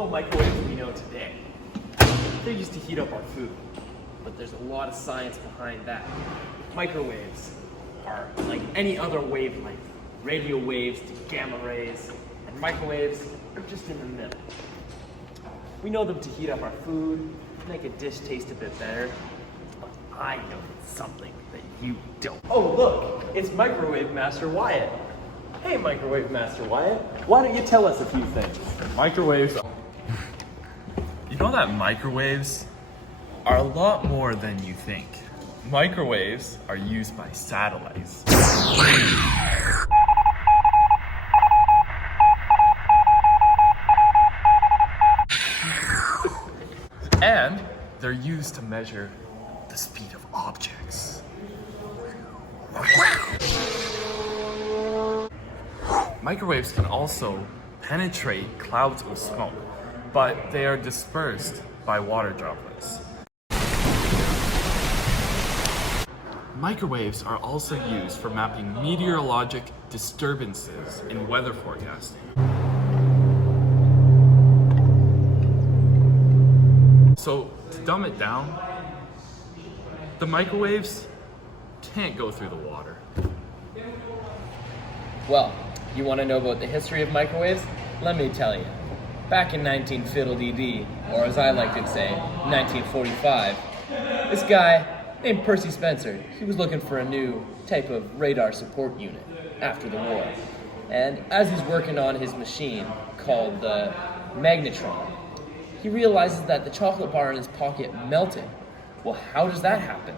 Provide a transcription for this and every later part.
little microwaves we know today, they're used to heat up our food, but there's a lot of science behind that. Microwaves are like any other wavelength, radio waves to gamma rays, and microwaves are just in the middle. We know them to heat up our food, make a dish taste a bit better, but I know something that you don't. Oh look, it's Microwave Master Wyatt. Hey Microwave Master Wyatt, why don't you tell us a few things? Microwaves. You know that microwaves are a lot more than you think. Microwaves are used by satellites. And they're used to measure the speed of objects. Microwaves can also penetrate clouds of smoke, but they are dispersed by water droplets. Microwaves are also used for mapping meteorologic disturbances in weather forecasting. So, to dumb it down, the microwaves can't go through the water. Well, you want to know about the history of microwaves? Let me tell you. Back in 19-fiddle-dee-dee, or as I like to say, 1945, this guy named Percy Spencer, he was looking for a new type of radar support unit after the war. And as he's working on his machine called the Magnetron, he realizes that the chocolate bar in his pocket melted. Well, how does that happen?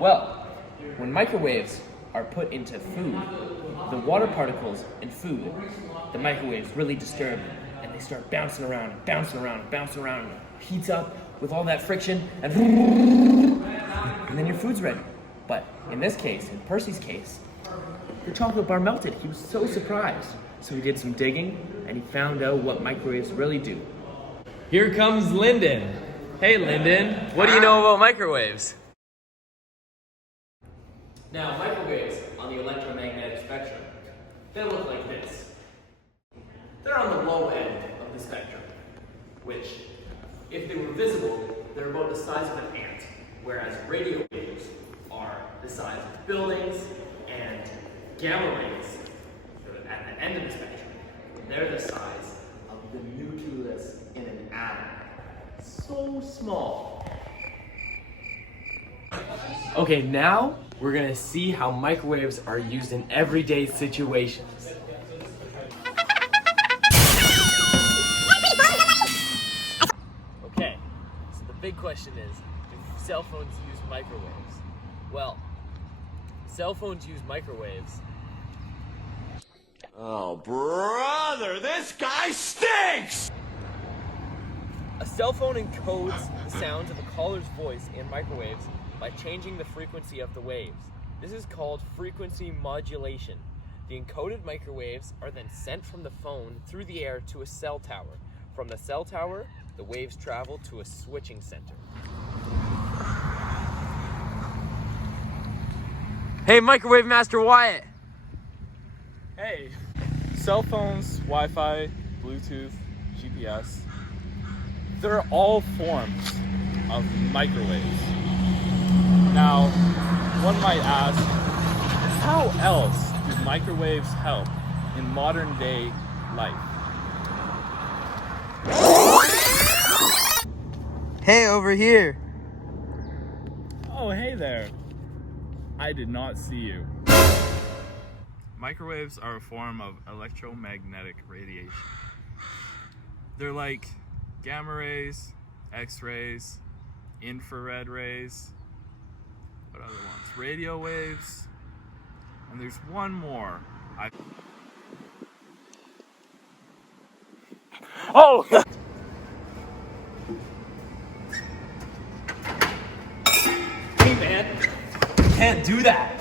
Well, when microwaves are put into food, the water particles in food, the microwaves really disturb them, and they start bouncing around and bouncing around and bouncing around, and it heats up with all that friction, and then your food's ready. But in this case, in Percy's case, the chocolate bar melted. He was so surprised. So he did some digging, and he found out what microwaves really do. Here comes Lyndon. Hey Lyndon, what do you know about microwaves? Now, microwaves on the electromagnetic spectrum, they look like this. They're on the low end of the spectrum, which, if they were visible, they're about the size of an ant, whereas radio waves are the size of buildings, and gamma rays, at the end of the spectrum, they're the size of the nucleus in an atom. So small. Okay, now we're gonna see how microwaves are used in everyday situations. Okay, so the big question is, do cell phones use microwaves? Well, cell phones use microwaves. Oh, brother, this guy stinks! A cell phone encodes the sounds of a caller's voice in microwaves by changing the frequency of the waves. This is called frequency modulation. The encoded microwaves are then sent from the phone through the air to a cell tower. From the cell tower, the waves travel to a switching center. Hey, Microwave Master Wyatt! Hey, cell phones, Wi-Fi, Bluetooth, GPS, they're all forms of microwaves. Now, one might ask, how else do microwaves help in modern day life? Hey, over here. Oh, hey there. I did not see you. Microwaves are a form of electromagnetic radiation. They're like gamma rays, X-rays, infrared rays, what other ones? Radio waves, and there's one more. Oh! Hey man, you can't do that.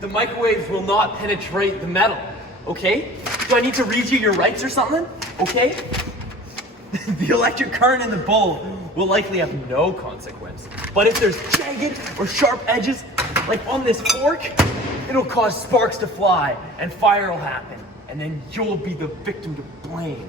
The microwaves will not penetrate the metal, okay? Do I need to read you your rights or something? Okay? The electric current in the bulb will likely have no consequence. But if there's jagged or sharp edges, like on this fork, it'll cause sparks to fly and fire will happen. And then you'll be the victim to blame.